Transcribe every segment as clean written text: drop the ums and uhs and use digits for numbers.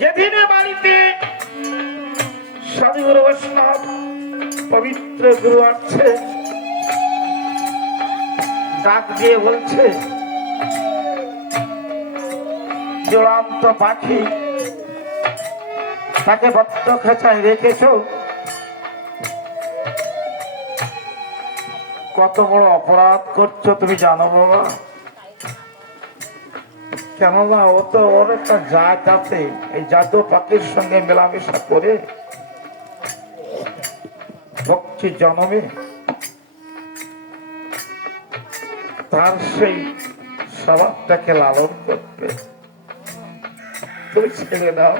যেদিনে বাড়িতে সাধুগুরু বৈষ্ণব পবিত্র গুরু আসছে, ডাক দিয়ে বলছে, জোড়ান্ত পাখি তাকে বদ্ধ খাঁচায় রেখেছ, কত বড় অপরাধ করছো তুমি জানো বাবা? কেননা ও তো ওর একটা জাত আছে, এই জাত পাখির সঙ্গে মেলামেশা করে পক্ষী জন্মে তার সেই স্বভাবটাকে লালন করতে তুমি ছেড়ে দাও।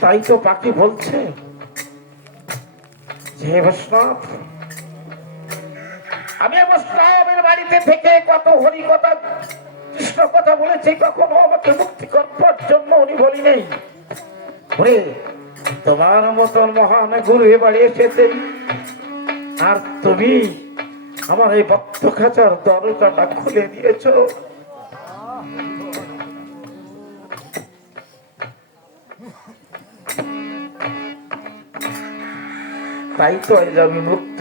তাই তো পাখি বলছে যে বৈষ্ণব, আমি বৈষ্ণবের বাড়িতে থেকে কত হরি কথা কৃষ্ণ কথা বলেছি, কখনো আমাকে মুক্তি করবার জন্য উনি বলি নেই। তোমার মতন মহান গুরু এ বাড়ি এসেছে, আর তুমি আমার এই ভক্ত খাঁচার দরজাটা খুলে দিয়েছ। তাই তো আমি মুক্ত।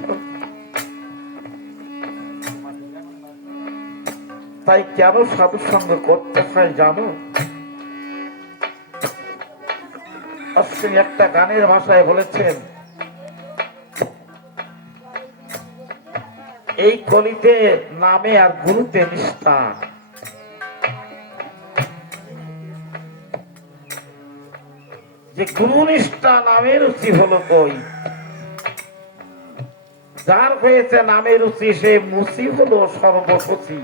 তাই কেন সাধু সঙ্গ করতে হয় জানো? অশ্বিনী একটা গানের ভাষায় বলেছেন, এই কলিতে নামে আর গুরুতে নিষ্ঠা। যে গুরু নিষ্ঠা নামে রুচি হলো কই, যার হয়েছে নামে রুচি সে মুচি হলো সর্বসচি,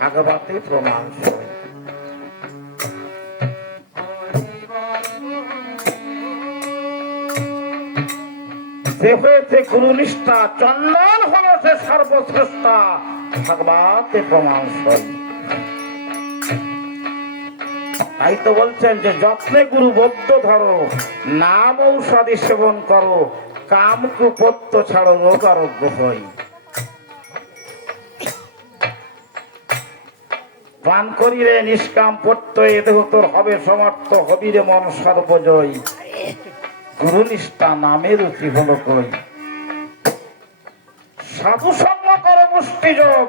ভাগবতে প্রমাণ সই। যে হয়েছে গুরু নিষ্ঠা, চন্দন হলো সে সর্বশ্রেষ্ঠা, ভাগবতে প্রমাণ সই। তাই তো বলছেন যে যত্নে গুরু বদ্ধ ধরো, নাম ঔষধি সেবন করো, কাম কুপত্য ছাড়ো, রোগ আরোগ্য হই। পান করিলে নিষ্কাম পত্য, এ দেহ তোর হবে সমর্থ, হবিরে মন সর্বজয়ী। গুরু নিষ্ঠা নামে রুচি হলো কই। সাধু সঙ্গ কর মুষ্টি যোগ,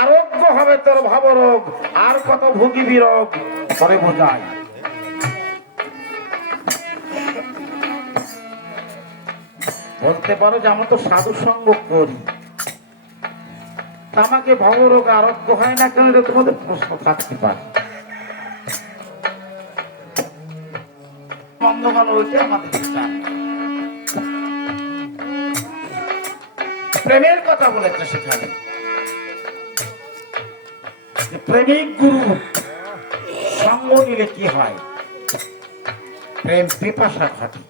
আরোগ্য হবে তোর ভাবরোগ, আর কত ভুগিবি রোগ করে বোঝায়। বলতে পারো যে আমরা তো সাধু সঙ্গ করি, আমাকে ভবরোগ আরোগ্য হয় না কেন? এটা তোমাদের প্রশ্ন থাকতে পারে। প্রেমের কথা বলেছে সেখানে, প্রেমিক গুরু সঙ্গ নিলে কি হয়? প্রেম পিপাসা ঘটে,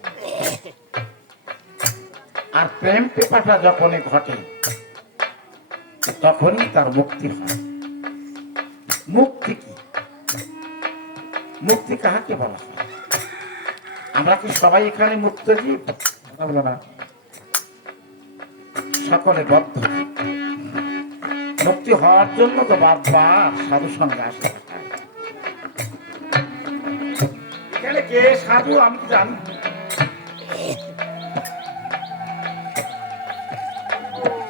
আর প্রেম পিপাসা যখনই ঘটে তখনই তার মুক্তি হয়। মুক্তি কি? মুক্তি কাহাকে বলা হয়? আমরা কি সবাই এখানে মুক্ত জীব? না, সকলে বদ্ধ। মুক্তি হওয়ার জন্য তো বারবার সাধু সঙ্গে আসতে হয়। এখানে কে সাধু আমি কি জানি?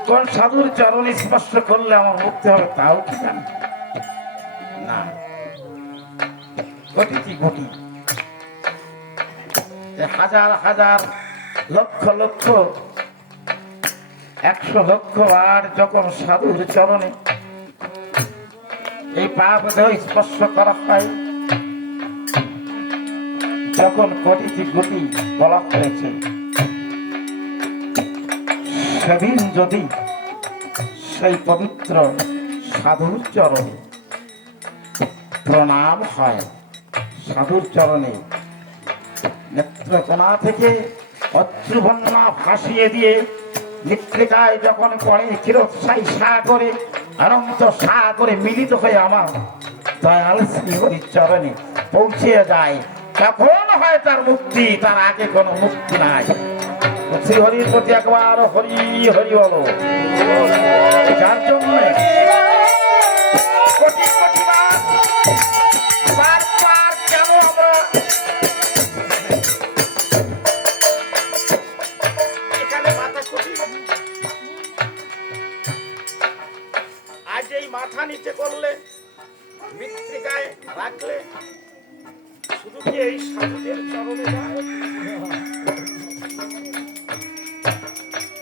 কোন সাধুর চরণ স্পর্শ করলে আমার মুক্তি হবে তাও কি জানি না। ঘটিছি ঘটি হাজার হাজার লক্ষ লক্ষ 100 লক্ষ আর যখন সাধুর চরণে এই পাপ দেহ স্পর্শ করা হয়, যখন ঘটিছি ঘটি বলা হয়েছে, সেদিন যদি সেই পবিত্র সাধুর চরণে প্রণাম হয়, সাধুর চরণে নেত্রকোনা থেকে অশ্রুবন্যা ভাসিয়ে দিয়ে নিত্রিকায় যখন পড়ে চিরস্থায়ী সাগরে, অনন্ত সাগরে মিলিত হয়ে আমার দয়াল শ্রীহরির চরণে পৌঁছে যায়, তখন হয় তার মুক্তি, তার আগে কোনো মুক্তি নাই। শ্রী হরির প্রতি একবার হরি হরি বলো। যার জন্য কোটি কোটি বারবার কেন আমরা এখানে মাথা খুঁটি, আজ এই মাথা নিচে করলে, মৃত্তিকায় রাখলে, শুধু কি এই সাধুদের চরণে যায়?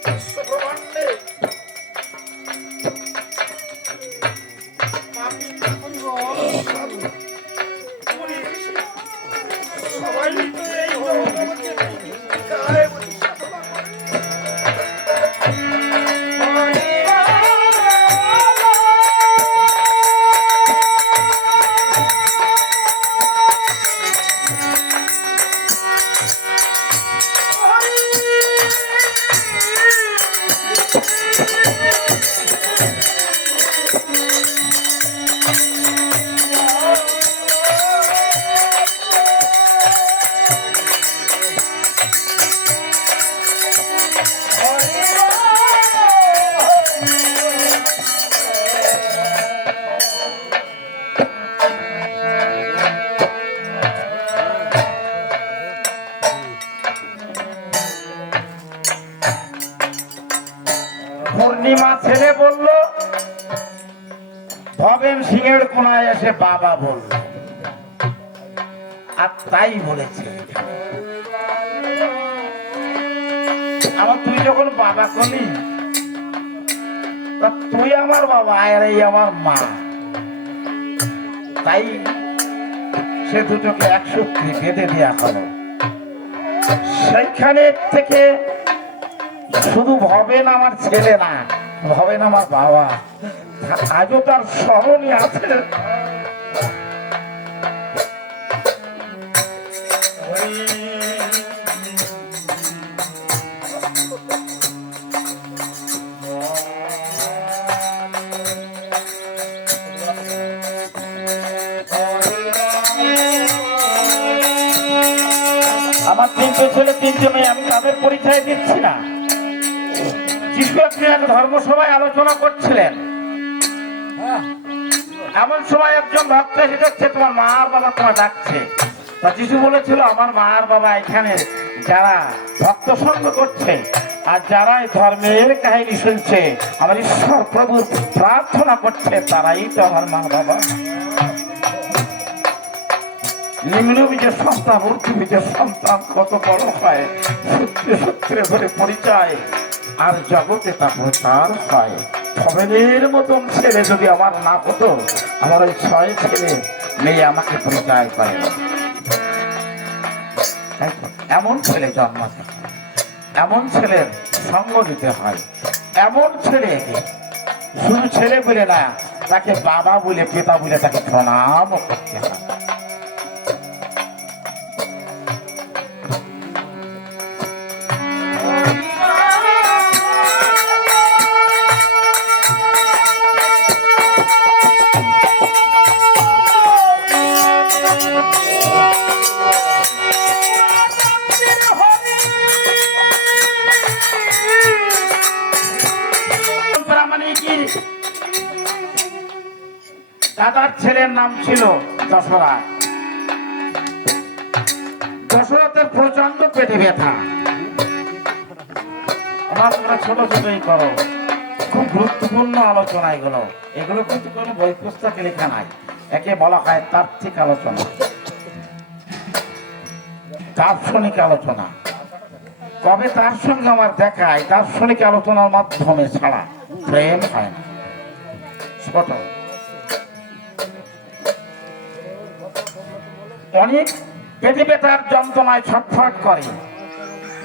বিশ্বব্রহ্মাণ্ডে সবাই তো এই গায়ে পূর্ণিমা ছেলে বলল, ভবেন সিংহের কোনায় এসে বাবা বলল, আর তাই বলেছে। আমার তুই যখন বাবা করলি, তুই আমার বাবা আর এই আমার মা, তাই সে দুটোকে এক সূত্রে বেঁধে দেওয়া হলো। সেইখানে থেকে শুধু ভবেন আমার ছেলে না, ভবেন আমার বাবা, আজও তার স্মরণই আছে। আমার তিনটে ছেলে তিনটে মেয়ে, আমি তাদের পরিচয় দিচ্ছি না। যিশু একদিন এক ধর্মসভায় আলোচনা করছিলেন, এমন সময় একজন ভক্ত এসে দেখছে তোমার মা আর বাবা তোমার ডাকছে। যিশু বলেছিল, আমার মা আর বাবা এখানে যারা ভক্ত সঙ্গ করছে আর যারা ধর্মের কাহিনী শুনছে, আমার ঈশ্বর প্রভুর প্রার্থনা করছে, তারাই তো আমার মা বাবা। নিম্ন বীজের সন্তান ঊর্ধ্ব বীজের সন্তান কত বড় হয়, সূত্রে সূত্রে ধরে পরিচয় আর জগতে তা প্রচার হয়। ভবেনের মতন ছেলে যদি আমার না হতো, আমার ওই 6 ছেলে মেয়ে আমাকে পরিচয় করে। এমন ছেলে জন্মাতে হয়, এমন ছেলের সঙ্গ দিতে হয়, এমন ছেলেকে শুধু ছেলে বলে না, তাকে বাবা বলে পিতা বলে তাকে প্রণাম করতে হয়। দাদার ছেলের নাম ছিল দশরথ। দশরথের প্রচন্ড পেটে ব্যথা। আমার তোমরা ছোট ছোটই করো, খুব গুরুত্বপূর্ণ আলোচনা এগুলো। এগুলো কিন্তু কোনো বই পুস্তকে লেখা নাই, একে বলা হয় তাত্ত্বিক আলোচনা, দার্শনিক আলোচনা। কবে তার সঙ্গে আমার দেখা, এই দার্শনিক আলোচনার মাধ্যমে ছাড়া প্রেম হয় না। ছোট অনেক পেটে ব্যথার যন্ত্রণায় ছটফট করে,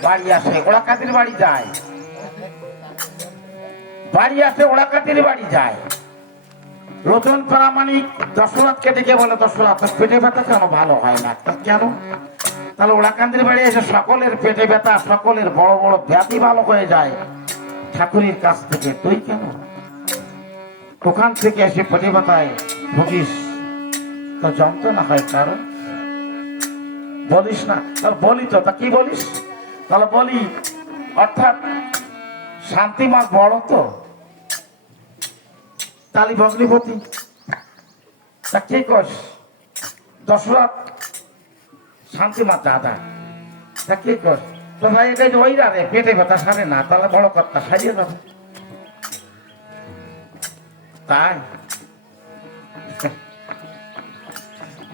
বাড়ি আসে, ওড়াকাতির বাড়ি যায়, বাড়ি আসে ওড়াকাতির বাড়ি যায়। রতন প্রামাণিক দশরথকে ডেকে বলে, দশরথ পেটে ব্যথা কেন ভালো হয় না? কেন? তাহলে ওড়াকান্দির বাড়ি এসে সকলের পেটে ব্যথা, সকলের বড় বড় ব্যাধি ভালো হয়ে যায় ঠাকুরের কাছ থেকে, তুই কেন ওখান থেকে এসে পেটে ব্যথায় ভুগিস? তো যন্ত্রণা হয় কারণ বলিস না? তাহলে বলি তো, তা কি বলিস? তাহলে বলি, অর্থাৎ শান্তি মা বড় তো তালি ভগ্নিপতি, তা কে কস? দশরথ শান্তি মা দাদা, তা কে কস? তো ভাই এটাই ওই রে পেটে ব্যথা সারে না, তাহলে বড় কথা সারিয়ে যাবে। তাই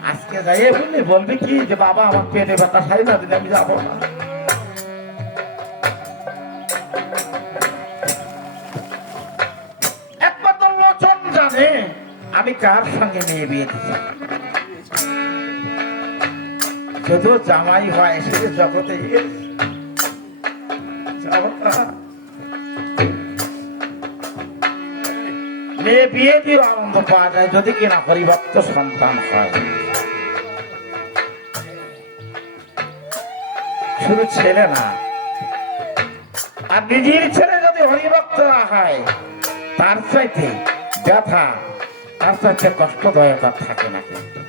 আজকে যাইয়ে বললি, বলবি কি যে বাবা আমার পেটে ব্যথা সারি না দিলে আমি যাবো না। একবার তো লোচন জানে আমি কার সঙ্গে মেয়ে বিয়ে দিচ্ছি। শুধু জামাই হয় শুধু জগতে মেয়ে বিয়ে দিয়ে আনন্দ পাওয়া যায় যদি কিনা পরিবর্ত সন্তান হয়। শুধু ছেলে না, আর নিজের ছেলে যদি হরিভক্ত না হয় তার চাইতে ব্যথা, তার চাইতে কষ্টদায়ক আর থাকে না। কিন্তু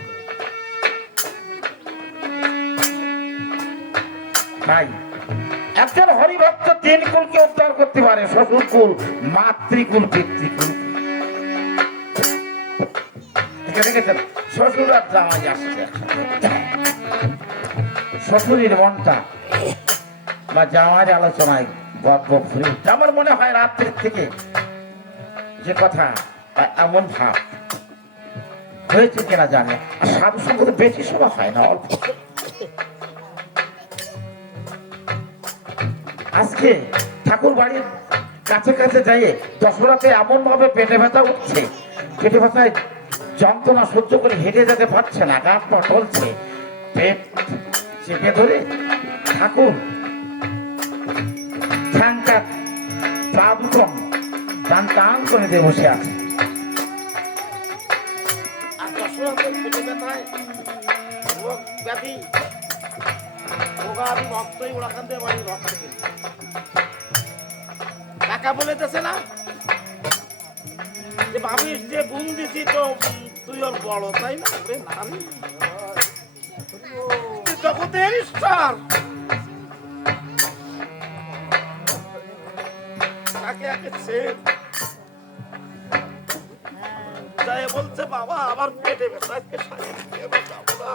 তাই একজন হরিভক্ত তিন কুলকে উদ্ধার করতে পারে, শ্বশুর কুল, মাতৃকুল, পিতৃকুল। দেখেছেন শ্বশুর আর জামাই আসছে, শ্বশুরের মনটা বা জামাইয়ের আলোচনায় গল্প ঘুরে উঠছে। আমার মনে হয় রাত্রির থেকে যে কথা এমন ভাব হয়েছে কিনা জানে। আর সাধু সঙ্গ বেশি সময় হয় না, অল্প। আজকে ঠাকুর বাড়ির কাছে কাছে যাইয়ে দশরাতে এমন ভাবে পেটে ব্যথা উঠছে, পেটে ব্যথায় যন্ত্রণা সহ্য করে হেঁটে যেতে পারছে না, গা পা টলছে, পেট চেপে ধরে ঠাকুর ঠ্যাংটা পা দুটো টান টান করে দিয়ে বসে আছে। আর দশরাতের পেটে ব্যথায় রোগ ব্যাধি আমি ভক্তই ওরাখান দিয়ে বাড়ির ভক্ত কাকা বলেতেছে না যে ভাবিস যে বুন দিছি তো তুই ওর বড়, তাই না? জগতের ঈশ্বর তাকে বলছে বাবা আমার পেটে ব্যথা, যাবো না।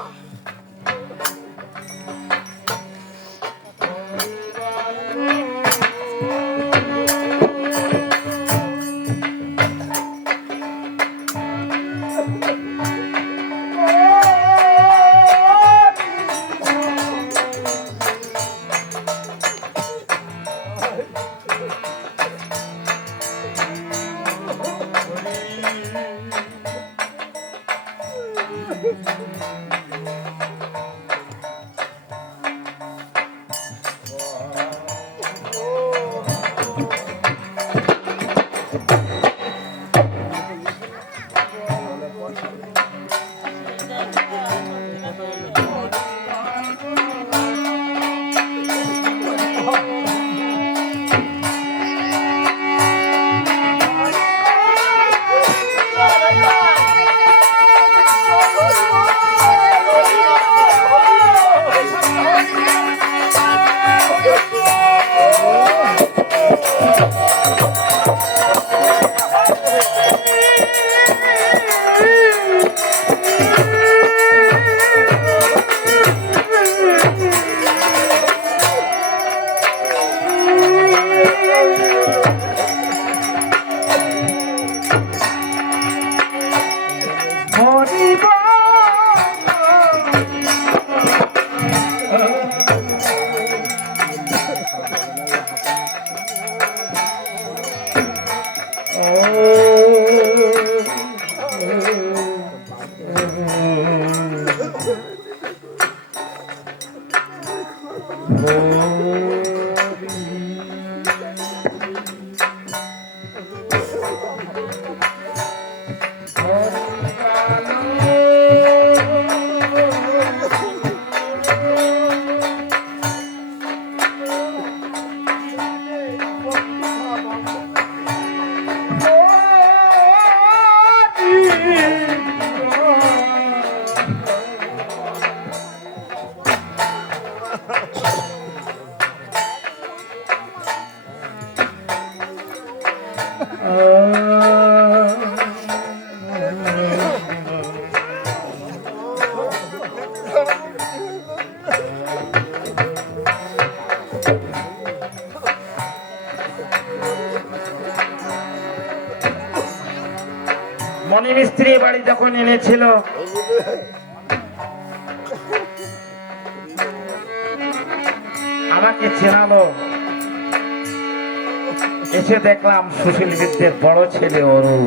মিস্ত্রি বাড়ি যখন এনেছিল, আমাকে চেনালো, এসে দেখলাম সুশীল মিত্রের বড় ছেলে অরুণ।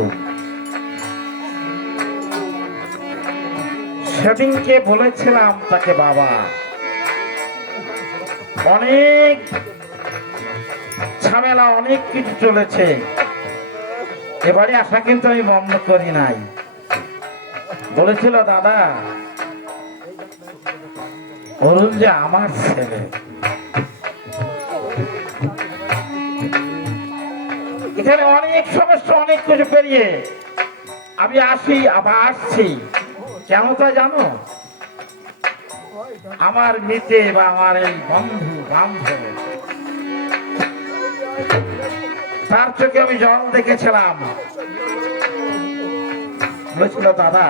সেদিনকে বলেছিলাম তাকে, বাবা অনেক ঝামেলা, অনেক কিছু চলেছে, এবারে আসা কিন্তু আমি বন্ধ করি নাই। বলেছিল, দাদা অরুণ যে আমার ছেলে। এখানে অনেক সমস্যা, অনেক কিছু পেরিয়ে আমি আসি, আবার আসছি কেন তা জানো? আমার মিতে বা আমার এই বন্ধু বান্ধব, তার চোখে আমি জল দেখেছিলাম। বলেছিল, দাদা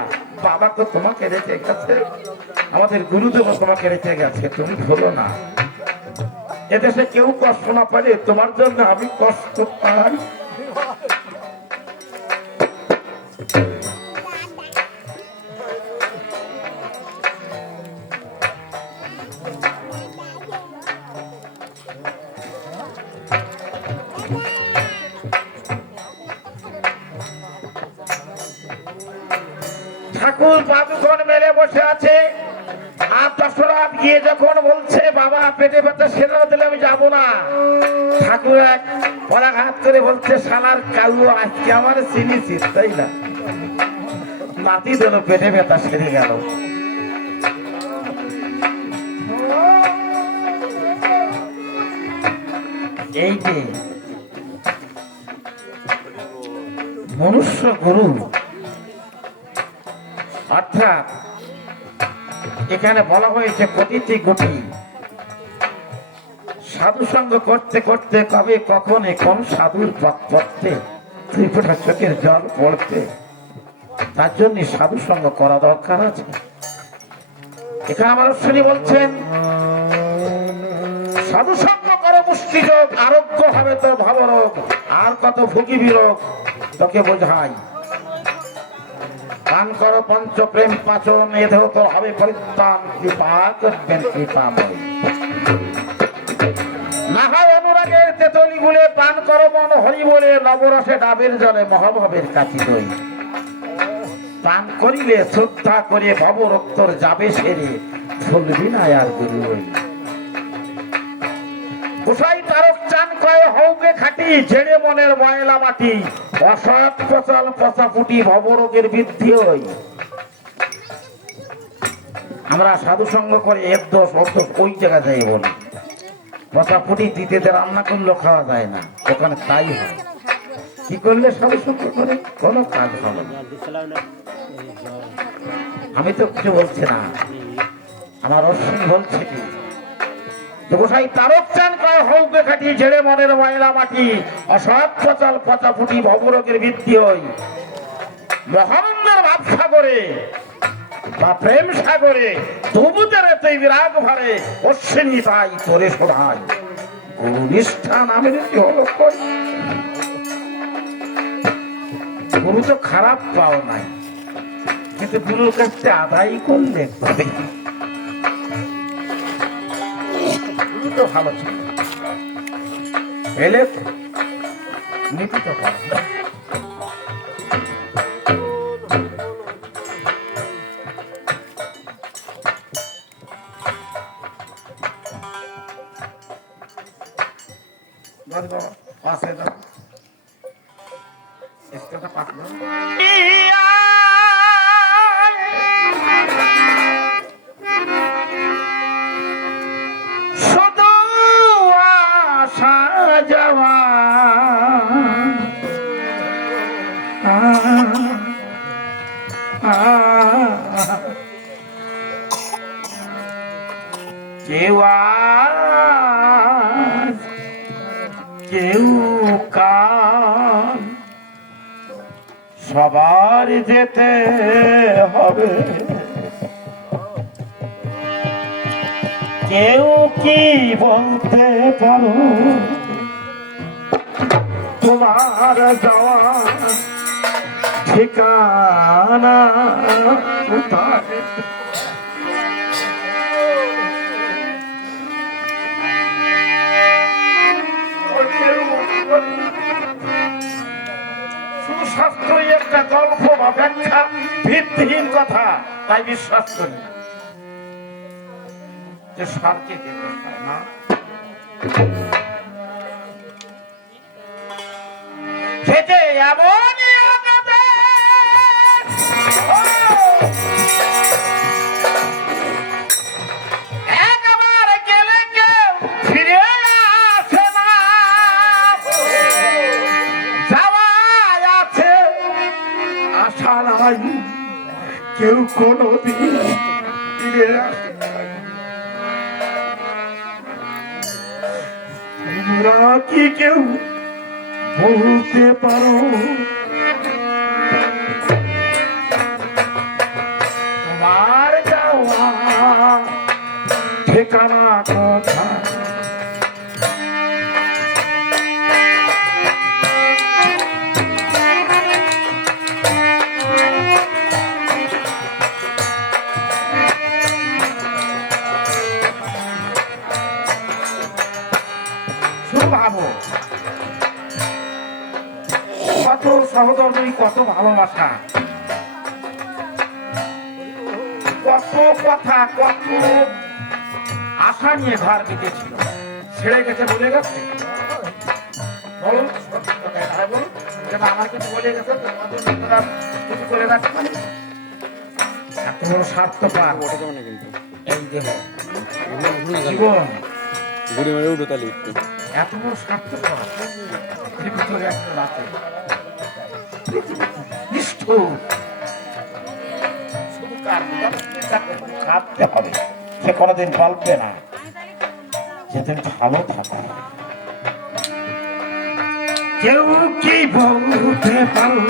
বাবা তো তোমাকে রেখে গেছে, আমাদের গুরুদেব তোমাকে রেখে গেছে, তুমি ভুলো না। এদেশে কেউ কষ্ট না পারে, তোমার জন্য আমি কষ্ট পাই। ঠাকুর পাদুকন মেলে বসে আছে, আর দশরথ গিয়ে যখন বলছে, বাবা পেটে ব্যথা সেরে দিলে আমি যাবো না, ঠাকুর এক পরাঘাত করে বলছে, শালার কাউ আজকে আমার চিনিছিস তাই না? নাতি দিল, পেটে ব্যথা সেরে গেল। এই যে মনুষ্য গুরু, অর্থাৎ এখানে বলা হয়েছে প্রতিটি গুটি সাধু সঙ্গ করতে করতে কবে কখন কোন সাধুর পথ পড়তে দুই ফোঁটা চোখের জল পড়তে, তার জন্য সাধু সঙ্গ করা দরকার আছে। এখানে আমার শ্রী বলছেন, সাধু সঙ্গ করো মুষ্টি যোগ, আরোগ্য হবে তোর ভাবরোগ, আর কত ভুগিবি রোগ তোকে বোঝাই। পান করো পঞ্চপ্রেম পাচন, এ দেহ তো হবে পরিত্রাণ, কৃপা করবেন কৃপাময়। না হয় অনুরাগের তেতলি গুলে, পান করো মন হরি বলে, নবরসে ডাবের জলে মহাভাবের কাছি দই। পান করিলে শ্রদ্ধা করে ভবরক্তর যাবে সেরে, ভুলবি না আর গুরু ওই। গোসাই তারক চান কয় হৌকে খাটি, ঝেড়ে মনের ময়লা মাটি, অসৎ পচল পচা ফুটি ভবরোগের বৃদ্ধি হই। আমরা সাধু সঙ্গ করে এর দোষ ওর দোষ ওই জায়গা যাই বলি, পচা ফুটি দিতে রান্না করলেও খাওয়া যায় না, ওখানে তাই হয়। কি করলে সাধু সঙ্গ করে কোনো কাজ হবে না। আমি তো কিছু বলছি না, আমার অশ্বিনী বলছে কি, গোসাই তারক চান কয় হৌকে খাটি, ঝেড়ে মনের ময়লা মাটি, অসৎ পচল পচা ফুটি ভবরোগের বৃদ্ধি হই। মহানন্দের ভাব সাগরে বা প্রেম সাগরে তবুতারে তুই বিরাগ ভরে, অশ্বিনী তাই তোরে শোধাই। গুরু নিষ্ঠা নামের কি হলো কই? গুরু তো খারাপ পাও নাই, কিন্তু গুরুর কাছে আদায় করলে পাবে। তো ভালো ছিল, এলে নীতি তো পাশে দাও, একটা পাতলো যাওয়া কেউ আজ কেউ কাল, সবার যেতে হবে। কেউ কি বলতে পারো তোমার যাওয়া ঠিকানা কোথায়? সুস্বাস্থ্যই একটা গল্প বা ব্যাখ্যা ভিত্তিহীন কথা, তাই বিশ্বাস করি যে স্বর্গে যেতে হয় না। যেতে এমনই একবার গেলে কেউ ফিরে আসে না, যাওয়ায় আছে আশা নাই, কেউ কোনোদিন ফিরে আসে না। তোমরা কি কেউ বলতে পারো তোমার যাওয়া ঠিকানা কোথায়? ভাবো কত সহধর্মী, কত ভালোবাসা, কত কথা, কত আশা নিয়ে ঘর বেঁধেছিল, ছেড়ে গেছে, বলে গেছে। বলুন সত্যি কথাই ভাই, বলুন যে আমার কিছু বলে গেছে, কিছু করে রাখতে এত বড় স্বার্থপর এই দেহ জীবন, এত বড় স্বার্থপর ভিতরে একটা রাতে শুধু কাঁদতে হবে, সে কোনোদিন বলবে না যেদিন ভালো থাকো। কেউ কি বলতে পারো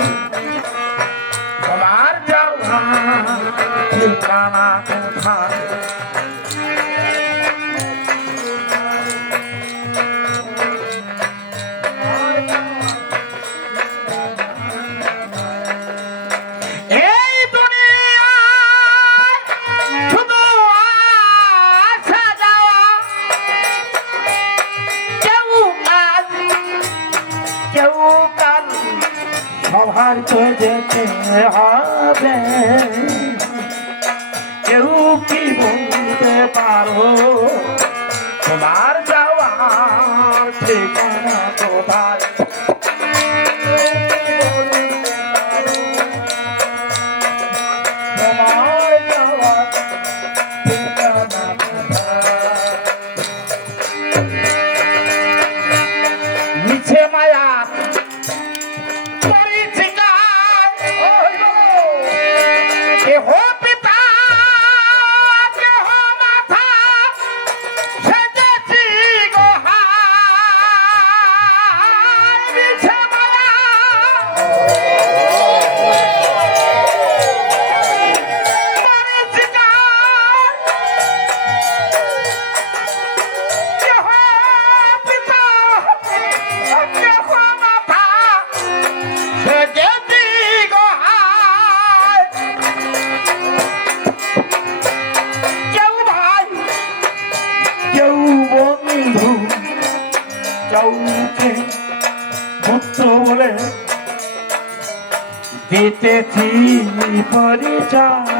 তোমার যাওয়া ঠিকানা কোথায়? সবার তো যেতে হবে, কেউ কি বলতে পারো তোমার যাওয়ার ঠিকানা কোথায়? তোমার যাওয়ার ঠিকানা কোথায়? মিছে মায়া हो पिता के हो माथा से जैसी गोहार पीछे माया मनुष्य के हो पिता के हो माथा से जैसी বন্ধু চৌকে পুত্র বলে দিতেছি পরিচয়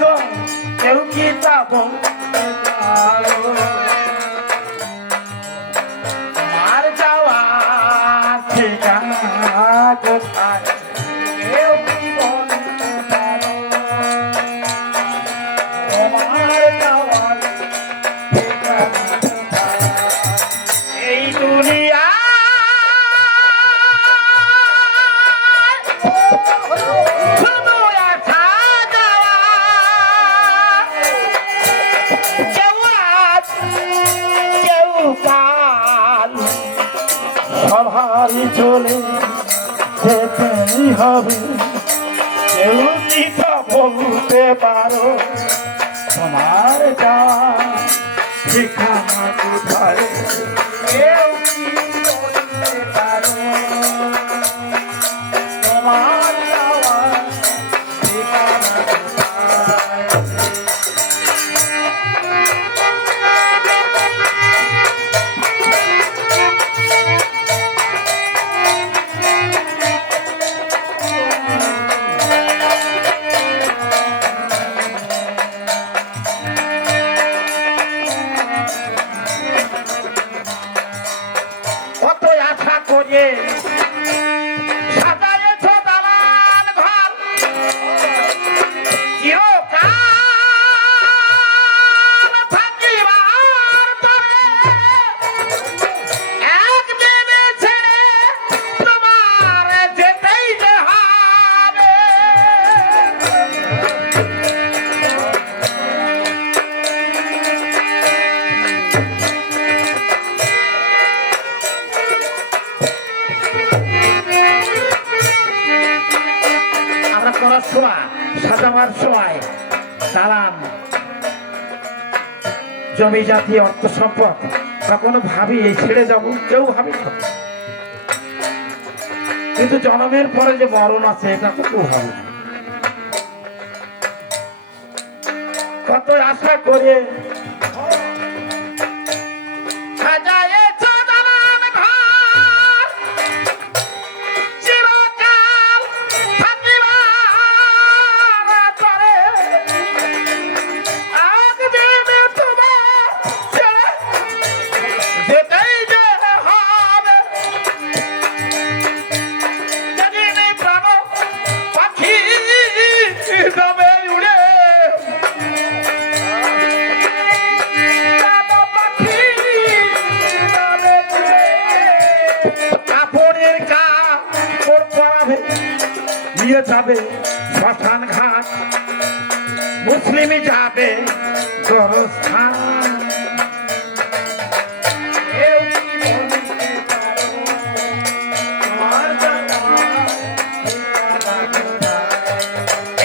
গো, কেউ কি তা বলতে পারো তোমার যাওয়া ঠিকানা কোথায়? কেউ কি বলতে পারো এই দুনিয়া শুধু আসা যাওয়া, কেউ আজ কেউ কাল সবাই চলে যেতেই হবে, কেউ কি তা বলতে পারো তোমার যাওয়া ঠিকানা কোথায়? কেউ কি জমি জাতীয় অর্থ সম্পদ কখনো ভাবি এই ছেড়ে যাব, কেউ ভাবি না। কিন্তু জন্মের পরে যে মরণ আছে এটা তো কেউ ভাবে না। কত আশা করে নিয়ে যাবে শ্মশান ঘাট, মুসলিমই যাবে গোরস্থান।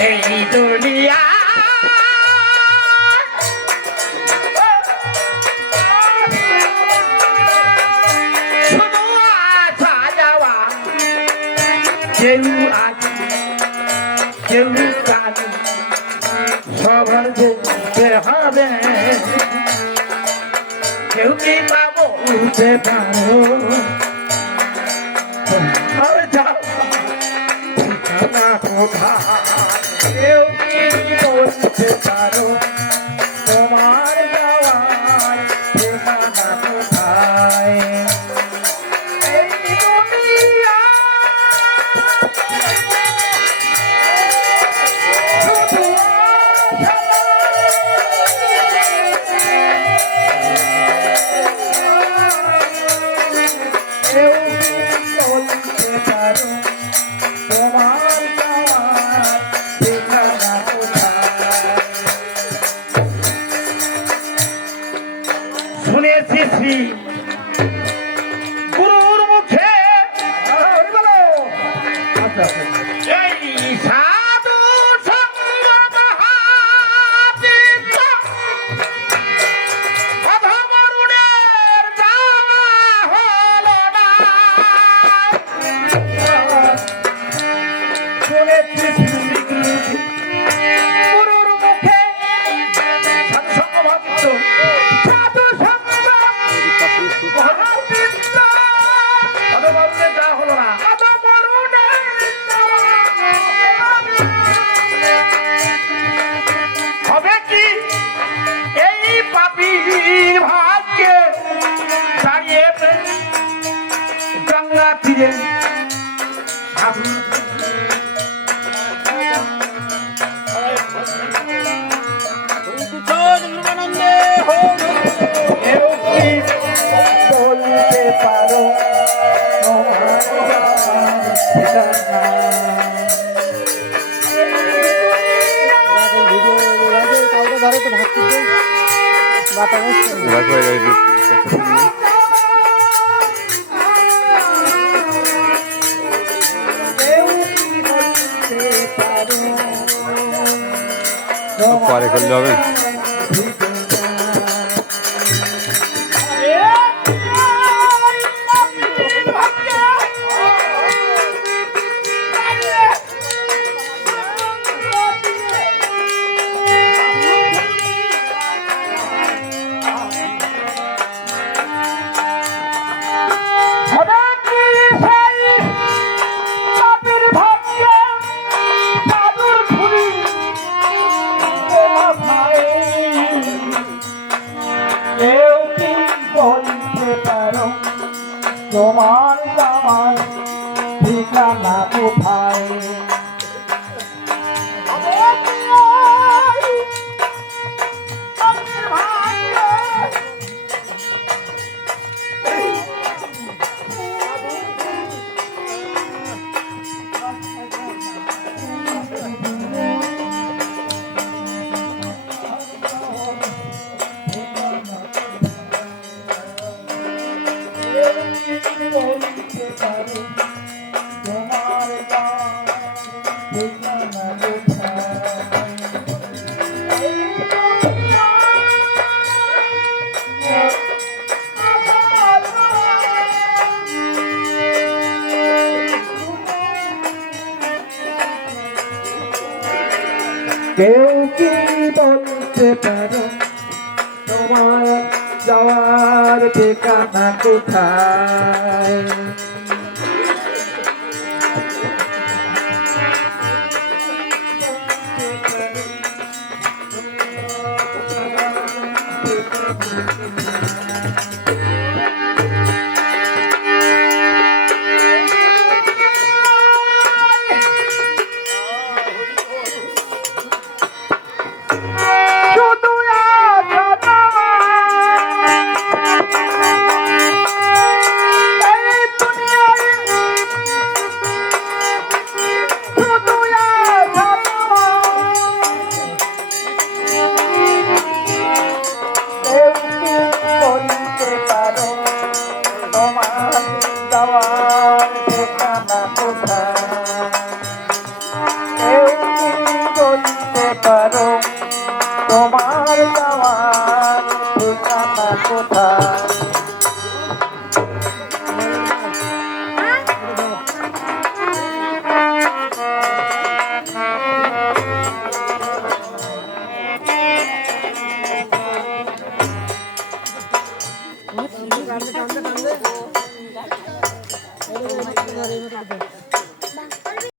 এই দুনিয়া শুধু আসা যাওয়া, কেউ আছে কেউ কাজ, সবার যেতে হবে। কেউ কি পাবো উঠতে পারো, যাও ঠিকানা কোথায়, কেউ কি বলতে পারো তোমার যাওয়ার ঠিকানা কোথায়। শুনেছি শ্রী গুরুর মুখে এই সাধু সঙ্গ মহাতীর্থ অধমরুণের যাওয়া হলো না। শুনেছি শ্রী গুরুর মুখে সাধু সঙ্গ মহাতীর্থ হবে কি এই পাপীর ভাগ্যে দাঁড়িয়ে গঙ্গা তীরে সাধু বলতে পারো পরে করলে হবে। তোমার যাওয়ার ঠিকানা কোথায়। তোমার কেউ কি বলতে পারো তোমার যাওয়ার ঠিকানা কোথায়? শুধু আছো তোমার এই দুনিয়ায়, শুধু আছো কেউ কি বলতে পারো তোমার যাওয়ার ঠিকানা কোথায়? কেউ কি বলতে পারো তোমার যাওয়ার ঠিকানা কোথায়? কান্দে কান্দে কান্দে